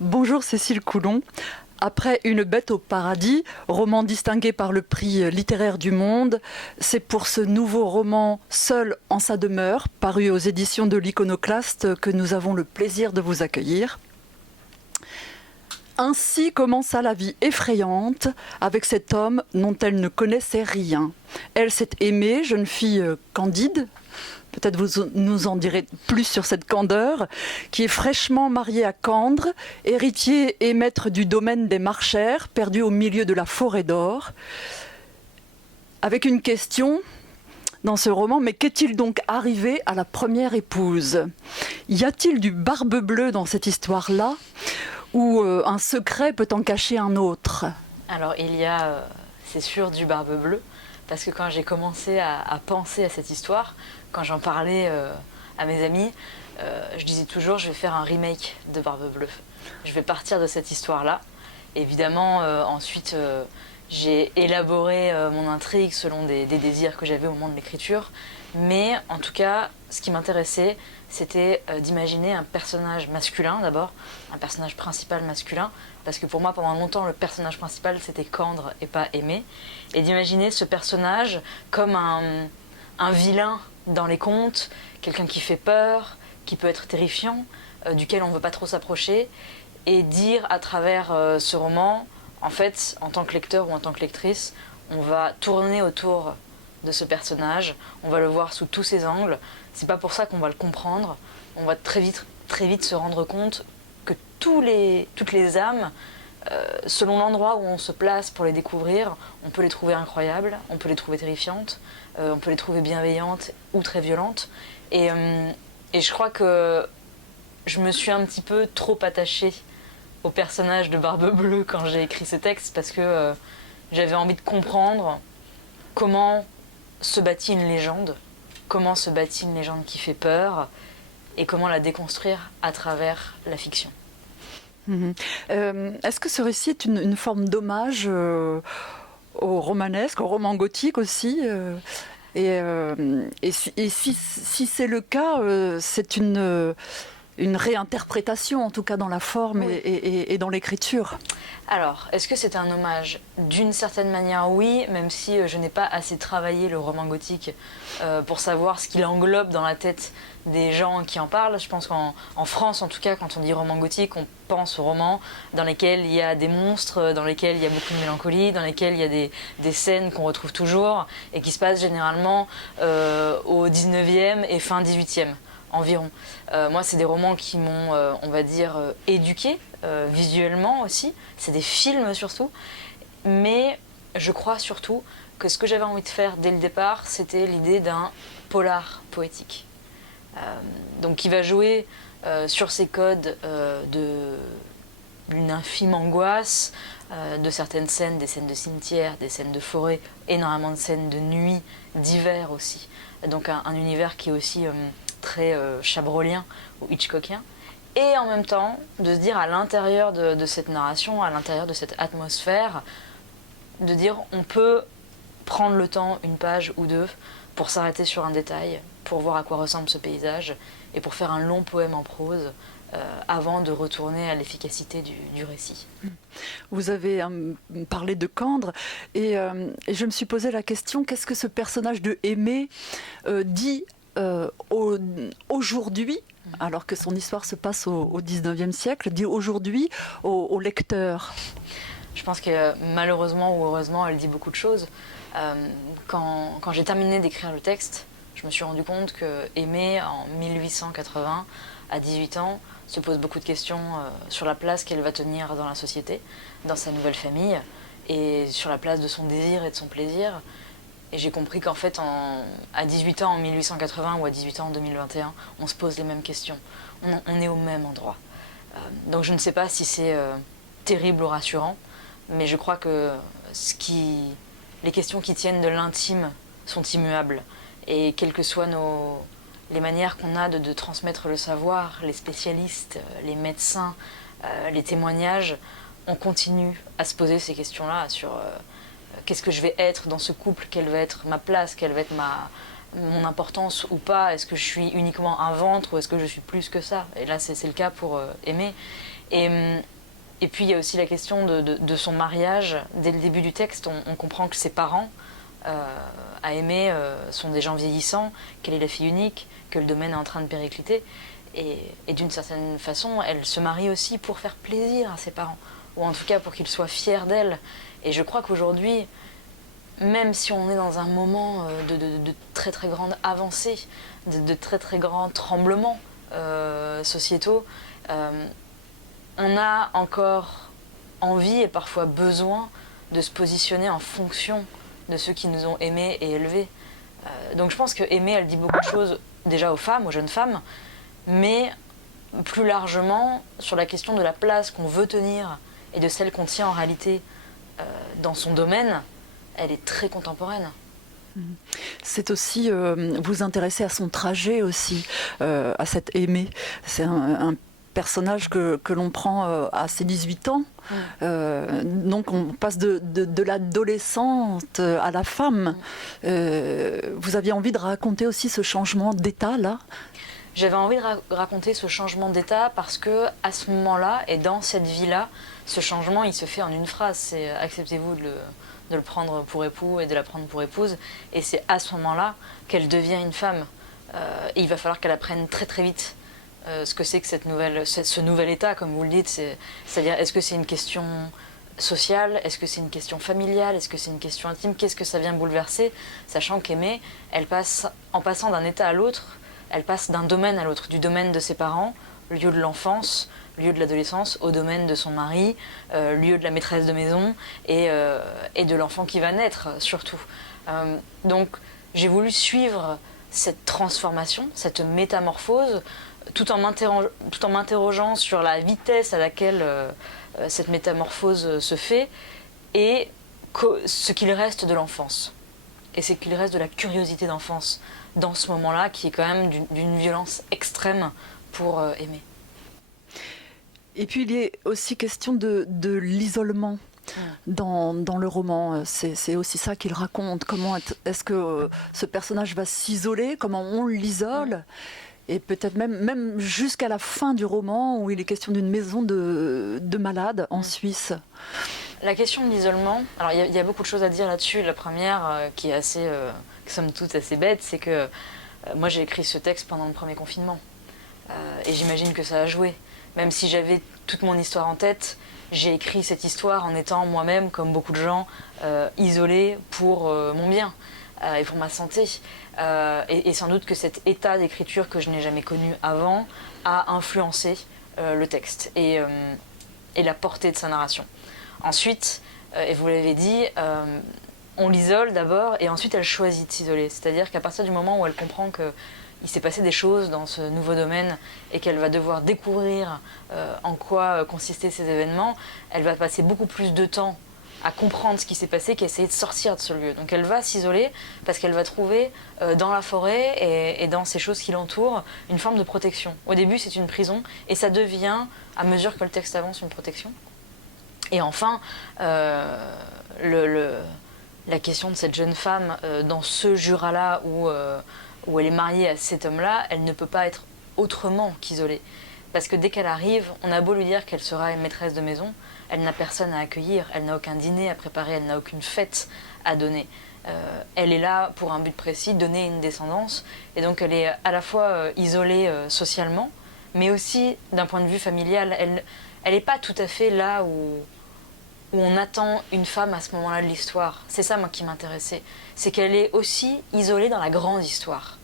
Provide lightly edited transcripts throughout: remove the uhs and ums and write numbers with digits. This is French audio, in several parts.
Bonjour Cécile Coulon. Après Une bête au paradis, roman distingué par le prix littéraire du Monde, c'est pour ce nouveau roman Seul en sa demeure, paru aux éditions de l'Iconoclaste, que nous avons le plaisir de vous accueillir. Ainsi commença la vie effrayante avec cet homme dont elle ne connaissait rien. Elle s'est aimée, jeune fille candide. Peut-être vous nous en direz plus sur cette candeur, qui est fraîchement mariée à Candre, héritier et maître du domaine des Marchères, perdu au milieu de la forêt d'or. Avec une question dans ce roman, mais qu'est-il donc arrivé à la première épouse? Y a-t-il du barbe bleue dans cette histoire-là, ou un secret peut en cacher un autre? Alors il y a, c'est sûr, du barbe bleue, parce que quand j'ai commencé à penser à cette histoire, quand j'en parlais à mes amis, je disais toujours je vais faire un remake de Barbe Bleue. Je vais partir de cette histoire-là. Évidemment, ensuite, j'ai élaboré mon intrigue selon des désirs que j'avais au moment de l'écriture. Mais en tout cas, ce qui m'intéressait, c'était d'imaginer un personnage masculin d'abord, un personnage principal masculin, parce que pour moi, pendant longtemps, le personnage principal, c'était Candre et pas Aimé. Et d'imaginer ce personnage comme un vilain dans les contes, quelqu'un qui fait peur, qui peut être terrifiant, duquel on ne veut pas trop s'approcher, et dire à travers ce roman, en fait, en tant que lecteur ou en tant que lectrice, on va tourner autour de ce personnage, on va le voir sous tous ses angles. C'est pas pour ça qu'on va le comprendre, on va très vite se rendre compte que toutes les âmes, selon l'endroit où on se place pour les découvrir, on peut les trouver incroyables, on peut les trouver terrifiantes, on peut les trouver bienveillantes ou très violentes. Et je crois que je me suis un petit peu trop attachée au personnage de Barbe Bleue quand j'ai écrit ce texte, parce que j'avais envie de comprendre comment se bâtit une légende, comment se bâtit une légende qui fait peur, et comment la déconstruire à travers la fiction. Est-ce que ce récit est une forme d'hommage au romanesque, au roman gothique aussi et si c'est le cas, c'est une réinterprétation, en tout cas dans la forme Oui. et dans l'écriture. Alors, est-ce que c'est un hommage? D'une certaine manière, oui, même si je n'ai pas assez travaillé le roman gothique pour savoir ce qu'il englobe dans la tête des gens qui en parlent. Je pense qu'en France, en tout cas, quand on dit roman gothique, on pense aux romans dans lesquels il y a des monstres, dans lesquels il y a beaucoup de mélancolie, dans lesquels il y a des scènes qu'on retrouve toujours et qui se passent généralement au 19e et fin 18e. Environ. Moi, c'est des romans qui m'ont, on va dire, éduquée visuellement aussi. C'est des films surtout. Mais je crois surtout que ce que j'avais envie de faire dès le départ, c'était l'idée d'un polar poétique. Donc qui va jouer sur ces codes d'une infime angoisse, de certaines scènes, des scènes de cimetière, des scènes de forêt, énormément de scènes de nuit, d'hiver aussi. Donc un univers qui est aussi très chabrolien ou hitchcockien, et en même temps de se dire à l'intérieur de cette narration, à l'intérieur de cette atmosphère, de dire on peut prendre le temps, une page ou deux, pour s'arrêter sur un détail, pour voir à quoi ressemble ce paysage, et pour faire un long poème en prose avant de retourner à l'efficacité du récit. Vous avez parlé de Candre et je me suis posé la question, qu'est-ce que ce personnage de Aimé dit aujourd'hui, alors que son histoire se passe au 19e siècle, dit aujourd'hui au lecteur? Je pense que malheureusement ou heureusement, elle dit beaucoup de choses. Quand j'ai terminé d'écrire le texte, je me suis rendu compte que Aimée, en 1880, à 18 ans, se pose beaucoup de questions sur la place qu'elle va tenir dans la société, dans sa nouvelle famille, et sur la place de son désir et de son plaisir. Et j'ai compris qu'en fait, à 18 ans en 1880 ou à 18 ans en 2021, on se pose les mêmes questions. On est au même endroit. Donc je ne sais pas si c'est terrible ou rassurant, mais je crois que les questions qui tiennent de l'intime sont immuables. Et quelles que soient les manières qu'on a de transmettre le savoir, les spécialistes, les médecins, les témoignages, on continue à se poser ces questions-là sur qu'est-ce que je vais être dans ce couple, quelle va être ma place, quelle va être mon importance ou pas, est-ce que je suis uniquement un ventre ou est-ce que je suis plus que ça? Et là c'est le cas pour Aimé. Et puis il y a aussi la question de son mariage. Dès le début du texte, on comprend que ses parents, à aimer, sont des gens vieillissants, qu'elle est la fille unique, que le domaine est en train de péricliter. Et d'une certaine façon, elle se marie aussi pour faire plaisir à ses parents, ou en tout cas pour qu'ils soient fiers d'elle. Et je crois qu'aujourd'hui, même si on est dans un moment de très très grande avancée, de très très grands tremblements sociétaux, on a encore envie et parfois besoin de se positionner en fonction de ceux qui nous ont aimés et élevés. Donc je pense que aimer, elle dit beaucoup de choses déjà aux femmes, aux jeunes femmes, mais plus largement sur la question de la place qu'on veut tenir et de celle qu'on tient en réalité dans son domaine, elle est très contemporaine. C'est aussi vous intéresser à son trajet aussi, à cet Aimé. C'est un personnage que l'on prend à ses 18 ans. Donc on passe de l'adolescente à la femme. Vous aviez envie de raconter aussi ce changement d'état là? J'avais envie de raconter ce changement d'état parce que à ce moment-là et dans cette vie-là, ce changement il se fait en une phrase. C'est acceptez-vous de le prendre pour époux et de la prendre pour épouse. Et c'est à ce moment-là qu'elle devient une femme. Et il va falloir qu'elle apprenne très très vite ce que c'est que ce nouvel état, comme vous le dites. C'est-à-dire, est-ce que c'est une question sociale? Est-ce que c'est une question familiale? Est-ce que c'est une question intime? Qu'est-ce que ça vient bouleverser? Sachant qu'Aimée, elle passe, en passant d'un état à l'autre, elle passe d'un domaine à l'autre, du domaine de ses parents, lieu de l'enfance, lieu de l'adolescence, au domaine de son mari, lieu de la maîtresse de maison et de l'enfant qui va naître surtout. Donc j'ai voulu suivre cette transformation, cette métamorphose, tout en m'interrogeant sur la vitesse à laquelle cette métamorphose se fait et ce qu'il reste de l'enfance. Et c'est qu'il reste de la curiosité d'enfance dans ce moment-là qui est quand même d'une violence extrême pour Aimée. Et puis il est aussi question de l'isolement dans le roman. C'est aussi ça qu'il raconte. Comment est-ce que ce personnage va s'isoler? Comment on l'isole? Et peut-être même jusqu'à la fin du roman où il est question d'une maison de malades en Suisse. La question de l'isolement, alors il y a beaucoup de choses à dire là-dessus. La première, qui est assez, somme toute assez bête, c'est que moi j'ai écrit ce texte pendant le premier confinement. Et j'imagine que ça a joué. Même si j'avais toute mon histoire en tête, j'ai écrit cette histoire en étant moi-même, comme beaucoup de gens, isolée pour mon bien et pour ma santé. Et sans doute que cet état d'écriture que je n'ai jamais connu avant a influencé le texte et la portée de sa narration. Ensuite, et vous l'avez dit, on l'isole d'abord et ensuite elle choisit de s'isoler. C'est-à-dire qu'à partir du moment où elle comprend qu'il s'est passé des choses dans ce nouveau domaine et qu'elle va devoir découvrir en quoi consistaient ces événements, elle va passer beaucoup plus de temps à comprendre ce qui s'est passé qu'à essayer de sortir de ce lieu. Donc elle va s'isoler parce qu'elle va trouver dans la forêt et dans ces choses qui l'entourent une forme de protection. Au début c'est une prison et ça devient, à mesure que le texte avance, une protection. Et enfin, la question de cette jeune femme dans ce Jura-là où elle est mariée à cet homme-là, elle ne peut pas être autrement qu'isolée. Parce que dès qu'elle arrive, on a beau lui dire qu'elle sera une maîtresse de maison, elle n'a personne à accueillir, elle n'a aucun dîner à préparer, elle n'a aucune fête à donner. Elle est là pour un but précis, donner une descendance. Et donc elle est à la fois isolée socialement, mais aussi d'un point de vue familial. Elle n'est pas tout à fait là où on attend une femme à ce moment-là de l'histoire. C'est ça, moi, qui m'intéressait. C'est qu'elle est aussi isolée dans la grande histoire.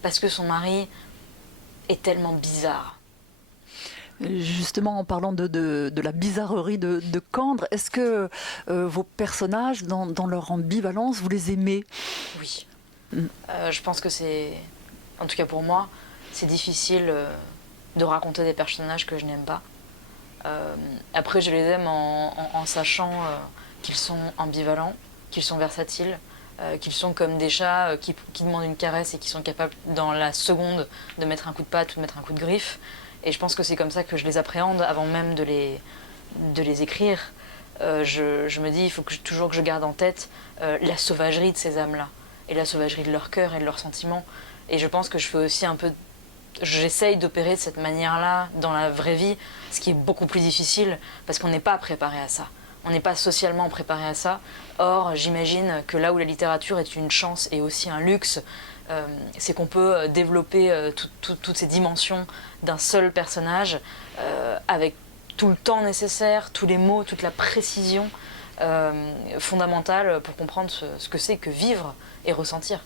Parce que son mari est tellement bizarre. Justement, en parlant de la bizarrerie de Kandre, est-ce que vos personnages, dans leur ambivalence, vous les aimez? Oui. Je pense que c'est, en tout cas pour moi, c'est difficile de raconter des personnages que je n'aime pas. Après, je les aime en sachant qu'ils sont ambivalents, qu'ils sont versatiles, qu'ils sont comme des chats qui demandent une caresse et qui sont capables, dans la seconde, de mettre un coup de patte ou de mettre un coup de griffe. Et je pense que c'est comme ça que je les appréhende avant même de les écrire. Je me dis, il faut toujours que je garde en tête la sauvagerie de ces âmes-là, et la sauvagerie de leur cœur et de leurs sentiments. Et je pense que je fais aussi un peu j'essaye d'opérer de cette manière-là dans la vraie vie, ce qui est beaucoup plus difficile parce qu'on n'est pas préparé à ça. On n'est pas socialement préparé à ça. Or, j'imagine que là où la littérature est une chance et aussi un luxe, c'est qu'on peut développer toutes ces dimensions d'un seul personnage avec tout le temps nécessaire, tous les mots, toute la précision fondamentale pour comprendre ce que c'est que vivre et ressentir.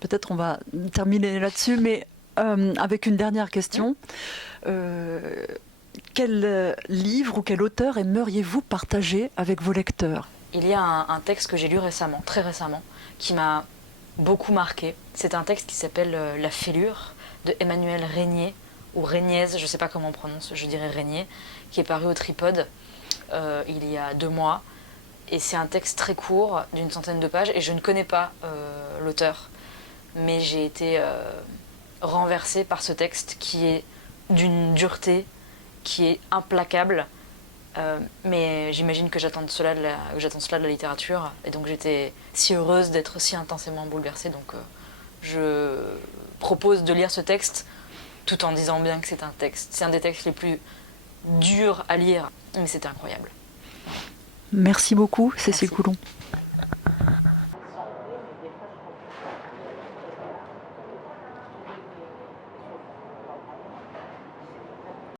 Peut-être on va terminer là-dessus, mais avec une dernière question. Quel livre ou quel auteur aimeriez-vous partager avec vos lecteurs ? Il y a un texte que j'ai lu récemment, très récemment, qui m'a beaucoup marqué. C'est un texte qui s'appelle La Fêlure de Emmanuel Régnier, ou Régniez, je ne sais pas comment on prononce, je dirais Régnier, qui est paru au Tripode il y a 2 mois. Et c'est un texte très court, d'une centaine de pages, et je ne connais pas l'auteur. Mais j'ai été renversée par ce texte qui est d'une dureté, qui est implacable. Mais j'imagine que j'attends cela de la littérature. Et donc j'étais si heureuse d'être si intensément bouleversée. Donc je propose de lire ce texte tout en disant bien que c'est un des textes les plus durs à lire. Mais c'était incroyable. Merci beaucoup, Cécile Merci. Coulon.